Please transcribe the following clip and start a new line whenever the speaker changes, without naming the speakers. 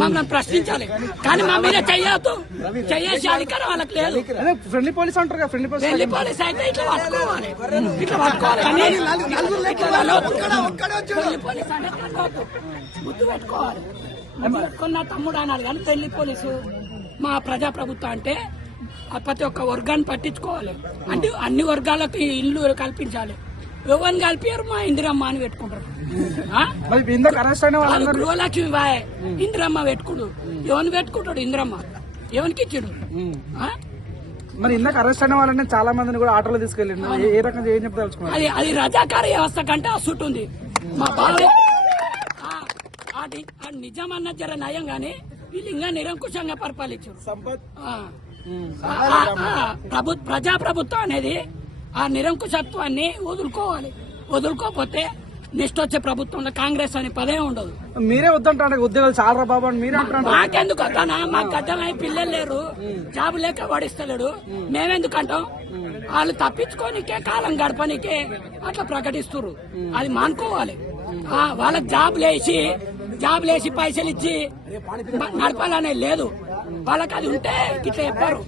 మమ్మల్ని ప్రశ్నించాలి. కానీ మా మీద చెయ్యొద్దు చెయ్యేసి అధికారం వాళ్ళకి లేదు.
ఫ్రెండ్లీ పోలీస్ అంటారు ఫ్రెండ్లీ పోలీస్
అయితే ఇట్లా పట్టుకోవాలి. ఇట్లా పట్టుకోవాలి. పోలీస్ అంటే. గుర్తు పెట్టుకోవాలి. గుర్తు పెట్టుకుని నా తమ్ముడు అన్నాడు కానీ పెళ్ళి పోలీసు మా ప్రజా ప్రభుత్వం అంటే ప్రతి ఒక్క వర్గాన్ని పట్టించుకోవాలి. అంటే అన్ని వర్గాలకు ఇల్లు కల్పించాలి. ఎవరిని కలిపారు మా ఇందిరమ్మ అని పెట్టుకుంటారు ఆ? గృహలక్ష్మి బాయ్ ఇందిరమ్మ పెట్టుకుడు ఎవరిని పెట్టుకుంటాడు ఇందిరమ్మ ఎవరికి ఇచ్చాడు ఆ?
మరి ఇందాక అరెస్ట్ అయిన వాళ్ళని చాలా మందిని కూడా ఆటోలో తీసుకెళ్ళిండు ఏ- రకంగా ఏం
అది అది రజాకార వ్యవస్థ కంటే అసుట్ ఉంది మా బావ ఆ, ఆ ఆ నిజం అన్న జర నయం గాని వీళ్ళు ఇంకా నిరంకుశంగా పరిపాలించారు ఆ. ఆ, ఆ, ఆ, ప్రజా ప్రభుత్వం అనేది ఆ నిరంకుశత్వాన్ని వదులుకోవాలి. వదులుకోకపోతే నెక్స్ట్ వచ్చే ప్రభుత్వంలో కాంగ్రెస్ అనే పదే ఉండదు.
మీరే వద్దంటారు ఉద్యోగాలు చాలా బాబు అని మీరే అంటారు
మాకెందుకు అట్లా మాకు గడ్డమై పిల్లలు లేరు. జాబ్ లేక వాడిస్తలేడు మేమెందుకు అంటాం? వాళ్ళు తప్పించుకోనికే కాలం గడపనికే అట్లా ప్రకటిస్తున్నారు అది మానుకోవాలి. వాళ్ళకి జాబ్ లేసి జాబ్ లేసి పైసలు ఇచ్చి నడపాలనేది లేదు. వాళ్ళకి అది ఉంటే ఇట్లా చెప్పారు.